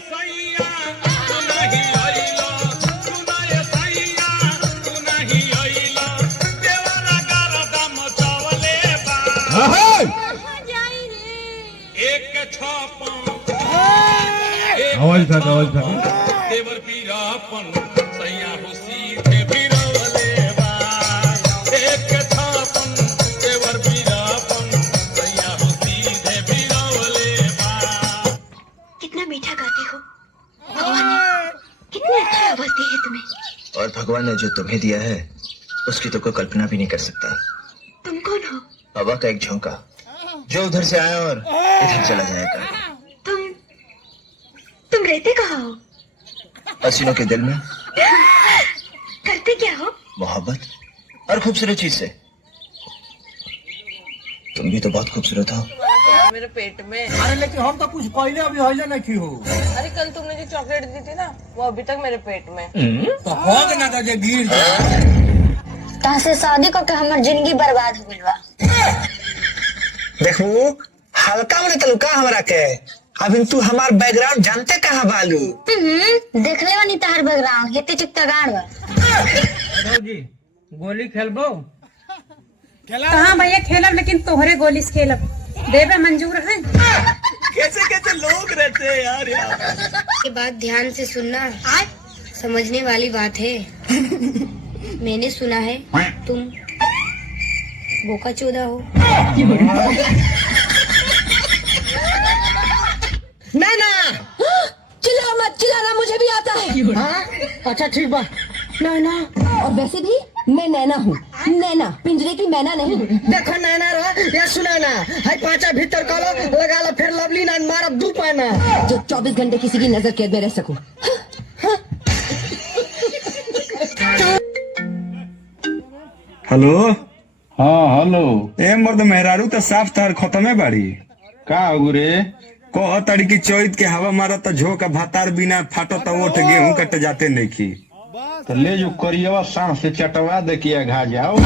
सैया तू नहीं आइला सुनाए सैया तू नहीं आइला देवरा गरदा मचावले बा एक छापा आवाज था देवर पीरापन सैया हो सीधे बिरवले बा एक छापन देवर पीरापन सैया हो सीधे बिरवले बा। कितना मीठा गाते हो, भगवान ने कितनी अच्छी आवाज दी है तुम्हें। और भगवान ने जो तुम्हें दिया है उसकी तो कोई कल्पना भी नहीं कर सकता। तुम कौन हो? हवा का एक झोंका जो उधर से आया और इधर चला जाएगा। तुम रहते कहाँ हो? हसीनों के दिल में। करते क्या हो? मोहब्बत और खूबसूरत चीज से। तुम भी तो बहुत खूबसूरत हो। मेरे पेट में। अरे लेकिन हम तो कुछ पहले अभी हौले नहीं हो। अरे कल तुमने जो चॉकलेट दी थी ना वो अभी तक मेरे पेट में। तो होग ना तो जे गिर तहाँ से शादी करके हमार जिंदगी बर्बाद हो गई बा। देखू हल्का में तलुका हमरा के अभी तू हमार बैकग्राउंड जानते कहाँ बालू। देखले बनी तहार बैकग्राउंड हेते चुकता गाड़ बा। जी गोली खेलबो कहाँ भैया खेलब, लेकिन तोहरे गोली से खेलब। देवे मंजूर है। कैसे कैसे लोग रहते हैं यार। ये बात ध्यान से सुनना, समझने वाली बात है। मैंने सुना है तुम बोका चोदा हो। नैना चिल्ला मत, चिल्लाना मुझे भी आता है। हाँ? अच्छा ठीक बा। नैना, और वैसे भी मैं नैना हूँ। नैना पिंजरे की मैना नहीं। देखो नैना रहा या सुनाना है पांचा भीतर कलो लगा लो फिर लवली ना मारब दू पाना जो 24 घंटे किसी की नजर कैद में रह सकूं। हेलो। हाँ हेलो। ए मर्द मेहरारू तो साफ तार खत्मे बाड़ी का रे कह ताड़ी की चौथ के हवा मारा तो झोंका भातार बिना फाटो तो ओठ गेहूं कट जाते नहीं की तो ले जो करिएवा सांस से चटवा दे के घा जाओ।